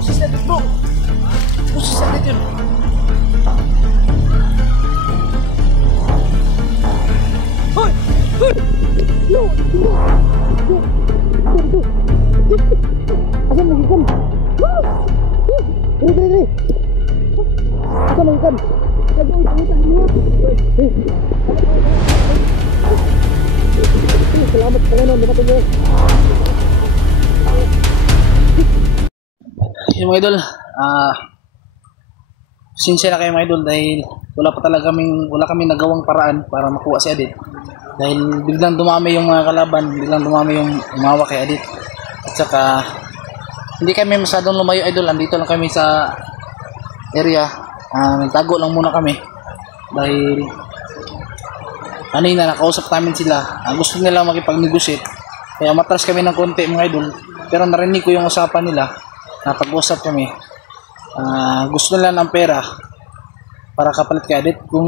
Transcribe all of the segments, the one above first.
Pusis natin bro. Pusis natin yun. Hoy! Hoy! Yo! Asan lagi ikan? Diri. Asan lagi ikan? Selamat Panginoon, dapat mo. Yung mga idol, sinsya na kayo mga idol dahil wala kaming nagawang paraan para makuha si Adit. Dahil biglang dumami yung mga kalaban, biglang dumami yung umawa kay Adit. At saka hindi kami masyadong lumayo idol, andito lang kami sa area. Nagtago lang muna kami dahil kanina nakausap namin sila. Gusto nila makipag-negotiate, kaya matras kami ng konti mga idol. Pero narinig ko yung usapan nila na pag-usap kami. Gusto nila ng pera para kapalit kay Adit. Kung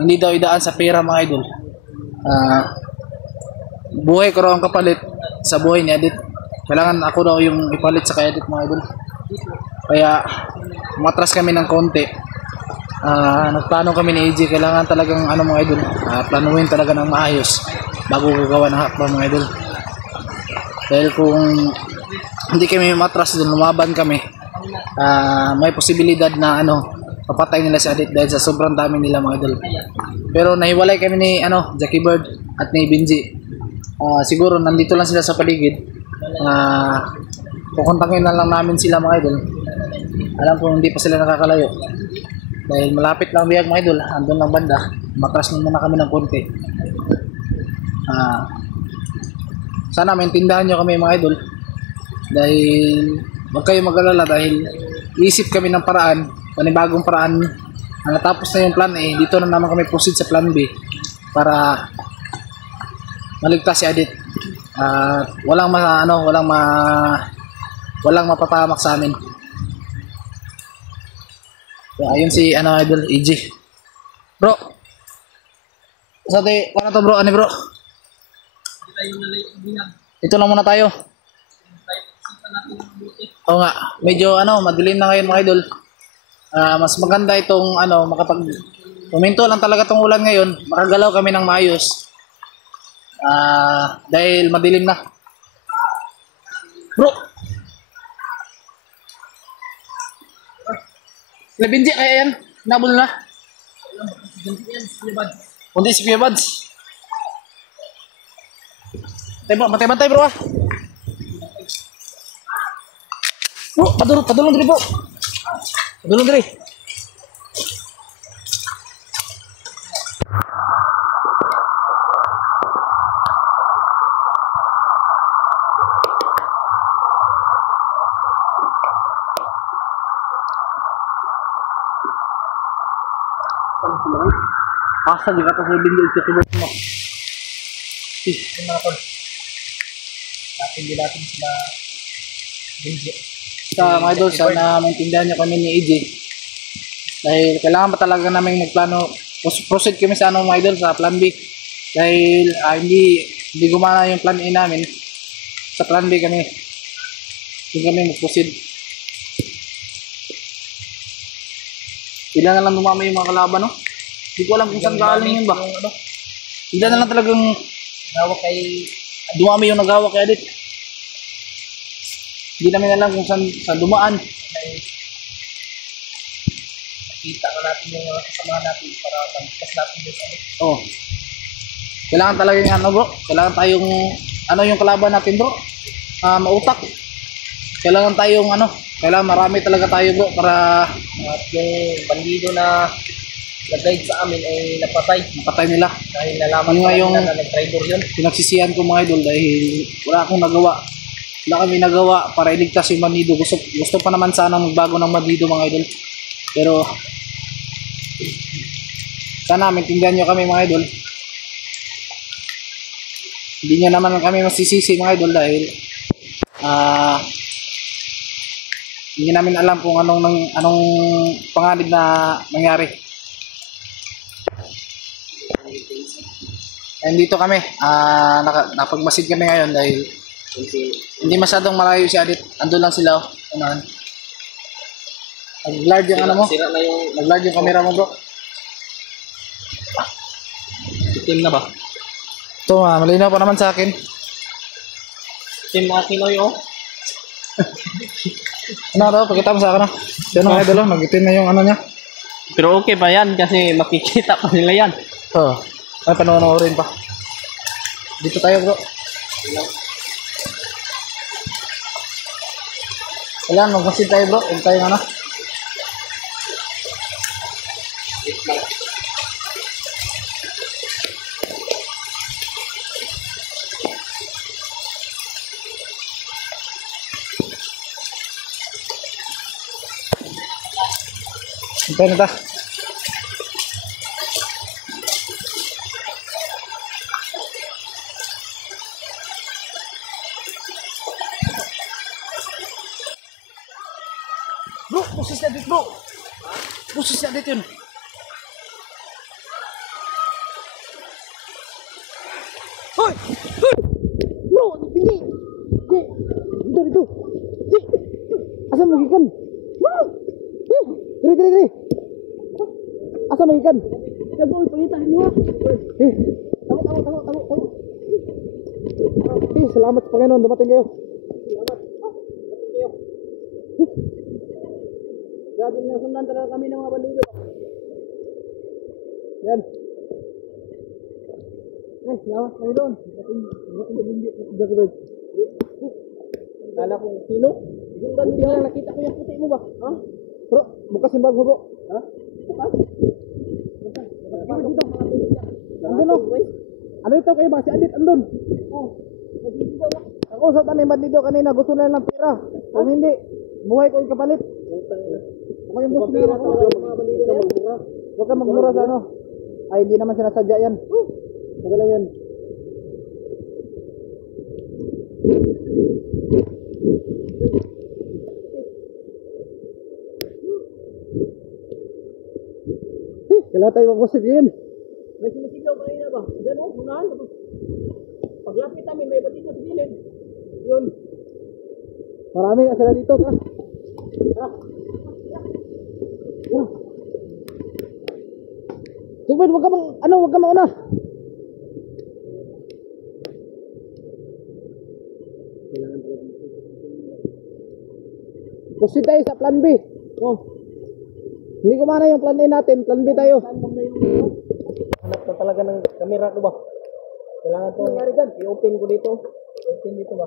hindi daw idaan sa pera mga idol, buhay ko raw ang kapalit sa buhay ni Adit. Kailangan ako daw yung ipalit sa kay Adit mga idol. Kaya matras kami ng konti. Nagplano kami ni AJ, kailangan talagang mga idol, planuhin talaga ng maayos bago gagawa ng hakbang mga idol. Dahil kung hindi kami matras doon, lumaban kami, may posibilidad na papatay nila si Adit dahil sa sobrang dami nila mga idol. Pero nahiwalay kami ni Jackie Bird at ni Benji. Siguro nandito lang sila sa paligid. Kukontakin na lang namin sila mga idol. Alam ko hindi pa sila nakakalayo dahil malapit lang biyag mga idol, andun lang banda. Matras muna kami ng konti. Sana maintindihan nyo kami mga idol, dahil huwag kayo mag-alala dahil iisip kami ng paraan, panibagong paraan. Natapos na yung plan A, dito na naman kami proceed sa plan B para maligtas si Adit. Walang mapapahamak sa amin. So, ayun si idol EJ. Bro. Sate, paano to bro? Bro? Ito lang muna tayo. Oo nga, medyo madilim na ngayon mga idol. Mas maganda itong puminto lang talaga tong ulan ngayon, makagalaw kami ng maayos. Dahil madilim na. Bro. Lebinji kaya yan? Nabol na? Kundi si Kuya Bads. Bantay bro Bro, padulong diri bro. Padulong diri. Asa di kata saya bindil sa tibok mo. Mga tol. Natin sila Benji. Sa mga idol, sana maintindihan nyo kami ni AJ. Dahil kailangan pa talaga namin magplano. Proceed kami sa mga idol, sa plan B. Dahil hindi gumana yung plan A namin. Sa plan B kami. Hindi kami mag-proceed. Kailangan lang dumami yung mga kalaban, no? Hindi ko alam kung saan galing yun ba. Hindi na lang talagang dumami yung nagawa kay Adit. Hindi namin alam kung saan dumaan. Kita ka natin yung mga kasamahan natin para magpas natin doon sa Adit. Oo. Kailangan talaga yung bro. Kailangan tayong yung kalaban natin bro. Mautak. Kailangan tayong kailangan marami talaga tayo bro para yung bandido na nag-guide sa amin ay napatay nila dahil nalaman nila na nag-traitor yun. Pinagsisihan ko mga idol dahil wala kami nagawa para iligtas yung bandido. Gusto pa naman sana magbago ng bandido mga idol, pero sana maintindihan nyo kami mga idol. Hindi nyo naman kami masisisi mga idol dahil hindi namin alam kung anong panganib na nangyari. And dito kami, napagmasid kami ngayon dahil hindi masyadong malayo si Adit. Andun lang sila. Nag-blurred yung ano mo? Sira na yung Nag-blurred yung camera mo, bro. itim na ba? Ito, malinaw pa naman sa akin. Itim na Kinoy, oh. Ano daw, pakita mo sa akin, Yan ang idol, nag-itim na yung ano niya. Pero okay pa yan kasi makikita pa nila yan. Oo. Ay, panoorin pa. Dito tayo, bro. Kailangan mag-masid tayo, bro. Huwag tayong ano. Hintayin na ta. Bro, pusis na dito, bro. Pusis na dito yun. Hoy! Hoy! Bro, hindi! Di! Dito, dito! Di! Asa magikan? Bro! Diri, diri, diri! Asa magikan? Kagoy, pangitahin mo ha! Tamo, tamo, tamo, tamo, tamo! Salamat sa Panginoon, dumating kayo. Salamat. Dumating kayo. Grabe na sundan talaga kami ng mga bandido. Yan. Ay, salamat kayo doon. Dating hindi gagawin. Kala ko sino? Yung bandido lang nakita ko yung puti mo ba? Ha? Bro, bukas yung bag mo, bro. Ha? Bukas? Bukas. Andun o. Ano ito kayo ba? Si Adit andun. Oh. Ako sa tanay bandido kanina gusto na lang pera. Kung hindi, buhay ko yung kapalit. Ako yung gusto na lang pera. Huwag ka magmura sa ano. Ay, hindi naman sinasadya yan. Huwag lang yun. Kailangan tayo magpasig yun. May sumisigaw kanina ba? Diyan o, unahan. Paglapit namin, may batik na sa gilid. Yun. Marami nga sila dito. Tara. Sigmund, huwag ka mauna. Proceed tayo sa plan B. Oh. Hindi ko mana yung plan A natin, plan B tayo. Hanap na talaga ng camera ko ba? Kailangan ito nangyari dyan. I-open ko dito. Open dito ba?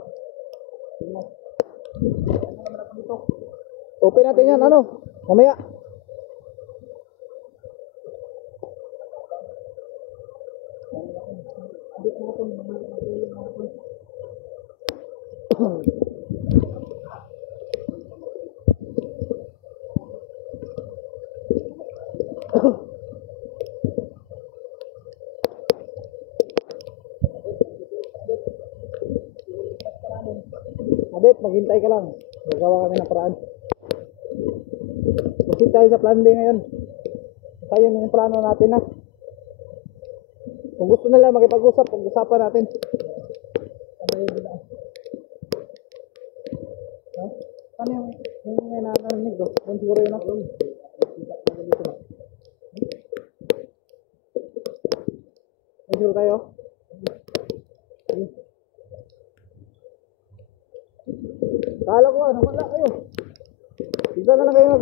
Open natin yan, ano? Mamaya. Abet, maghintay ka lang. Gagawa kami ng paraan. Proceed tayo sa plan B ngayon. Tayo yung plano natin na. Kung gusto nila makipag-usap, pag-usapan natin. Ano yung narinig ko? Kung siguro yun ako. Kung siguro tayo. Kala ko wala kayo. Bigla na lang kayo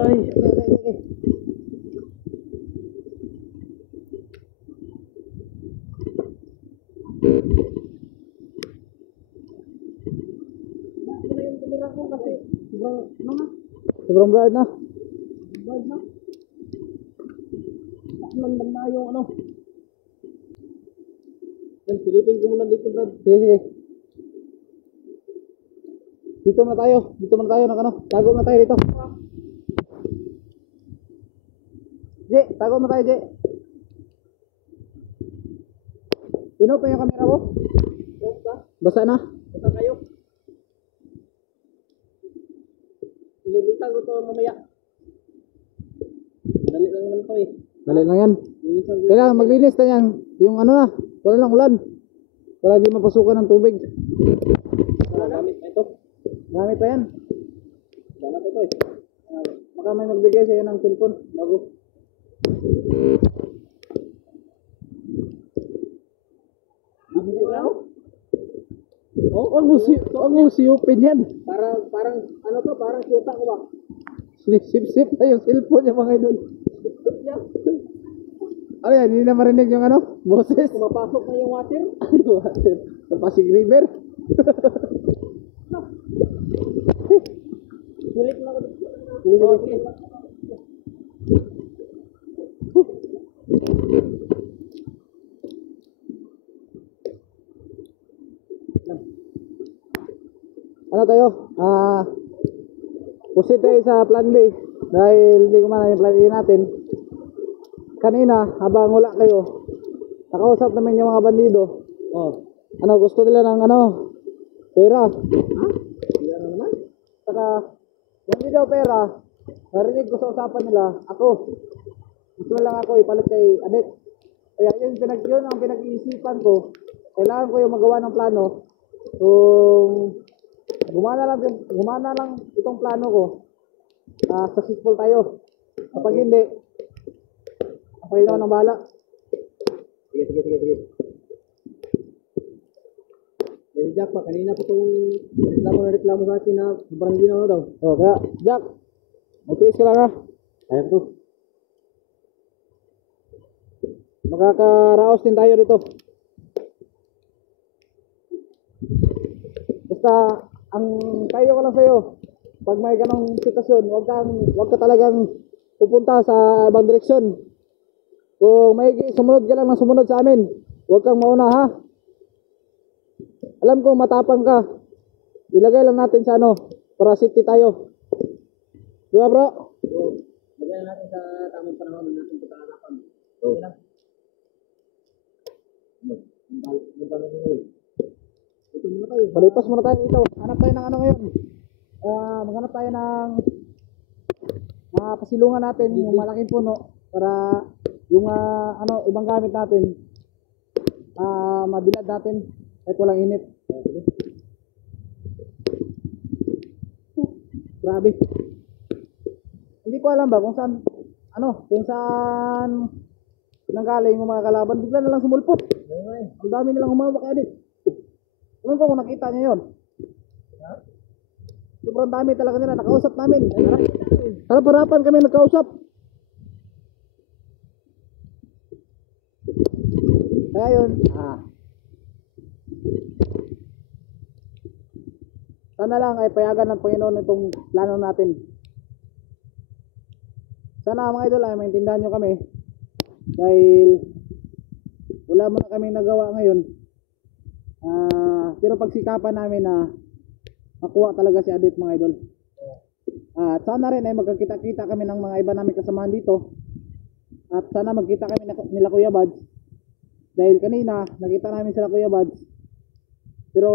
Ay. Sobrang blurred na. Blurred na. Nandang na yung ano. Yan, silipin ko muna dito, Brad. Sige, sige. Dito na tayo. Dito na tayo. Tago na tayo dito. Je, tago na tayo, Je. Pino pa yung camera mo? Basa na? Basta kayo. Ililisan ko ito mamaya. Dali lang naman ito eh. Dali lang yan. Ililisan ko. Kailangan maglinis na yan. Yung ano na. Wala lang ulan. Para di mapasukan ng tubig. Gamit na ito. Gamit pa yan. Gamit ito eh. Baka may magbigay sa'yo ng cellphone. Bago. Bibili na ako. Oh, wag mo siyupin yan. Parang ano to, parang syuta ko ba? Sip na yung cellphone niya mga idol. Ano yan, hindi na marinig yung ano? Boses. Kumapasok na yung water. Water. Sa Pasig River. Sulit na ako. Sige. Ano tayo? Pusit tayo sa plan B dahil hindi ko man yung plan A natin. Kanina, habang wala kayo, nakausap namin yung mga bandido. Oh. Ano, gusto nila ng ano? Pera. Ha? Hindi na naman. Saka, yung hindi daw pera, narinig ko sa usapan nila, ako. Gusto lang ako ipalit kay Adet. Kaya yun ang pinag-iisipan ko. Kailangan ko yung magawa ng plano. Kung gumana lang itong plano ko, successful tayo. Kapag hindi, ako yun ng bahala. Sige. Jadi Jack pa, kanina pa itong reklamo sa atin na sobrang ginawa daw. O, kaya, Jack, mag-tiis ka lang ha. Ayaw ko. Makakaraos din tayo dito. Basta, ang tayo ko lang sa'yo, pag may ganong sitwasyon, wag ka talagang pupunta sa ibang direksyon. Kung may sumunod ka lang ng sumunod sa amin, huwag kang mauna ha. Alam ko matapang ka. Ilagay lang natin sa ano, para safety tayo. Di ba bro? Lagyan natin sa tamang panahon na natin pagkakalapan. Ito muna tayo. Palipas muna tayo dito. Hanap tayo ng ano ngayon. Maghanap tayo ng pasilungan natin, yung malaking puno para yung ibang gamit natin mabilad natin kahit walang init. Grabe. Hindi ko alam ba kung saan nanggaling yung mga kalaban, bigla na lang sumulpot. Ang dami nilang humawak edit. Ewan ko kung nakita niyo yun. Sobrang dami talaga nila, nakausap namin. Harap-harapan kami nagkausap. Kaya yun, sana lang ay payagan ng Panginoon itong plano natin. Sana mga idol ay maintindihan nyo kami dahil wala mo na kaming nagawa ngayon. Pero pagsikapan namin na makuha talaga si Adit mga idol. At sana rin ay magkakita-kita kami ng mga iba namin kasamahan dito. At sana magkita kami nila Kuya Bads. Dahil kanina nakita namin sila Kuya Bads. Pero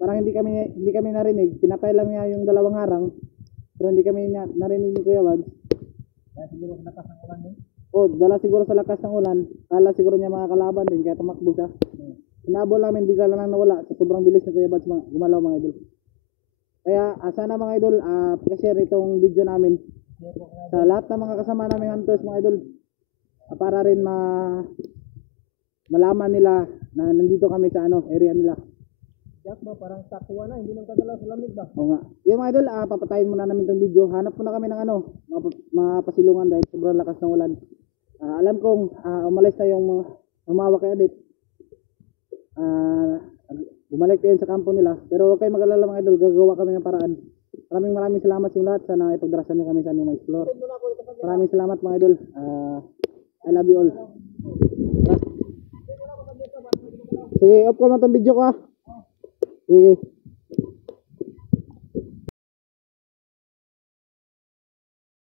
parang hindi kami narinig. Pinatay lang niya yung dalawang harang. Pero hindi kami narinig ni Kuya Bads. Dahil siguro sa lakas ng ulan din. Dala siguro sa lakas ng ulan. Kala siguro niya mga kalaban din kaya tumakbo siya. Inabol namin, bigla lang nawala sa sobrang bilis na Kuya Bads gumalaw mga idol. Kaya sana mga idol, share itong video namin sa lahat ng mga kasama namin hunters mga idol. Para rin malaman nila na nandito kami sa area nila. Jack ba, parang sakwa na, hindi nang kadalaw sa lamig ba? Oo nga. Yung mga idol, papatayin muna namin itong video. Hanap muna kami ng mga pasilungan dahil sobrang lakas ng ulan. Alam kong umalis na yung humawak kay Adit. Bumalik tayo sa kampo nila. Pero huwag kayong mag-alala mga idol, gagawa kami ng paraan. Maraming salamat sa lahat. Sana ipagdarasan niyo kami sa inyong ma-explore. Maraming salamat mga idol. I love you all. Sige, off ko na itong video ko ha. Sige.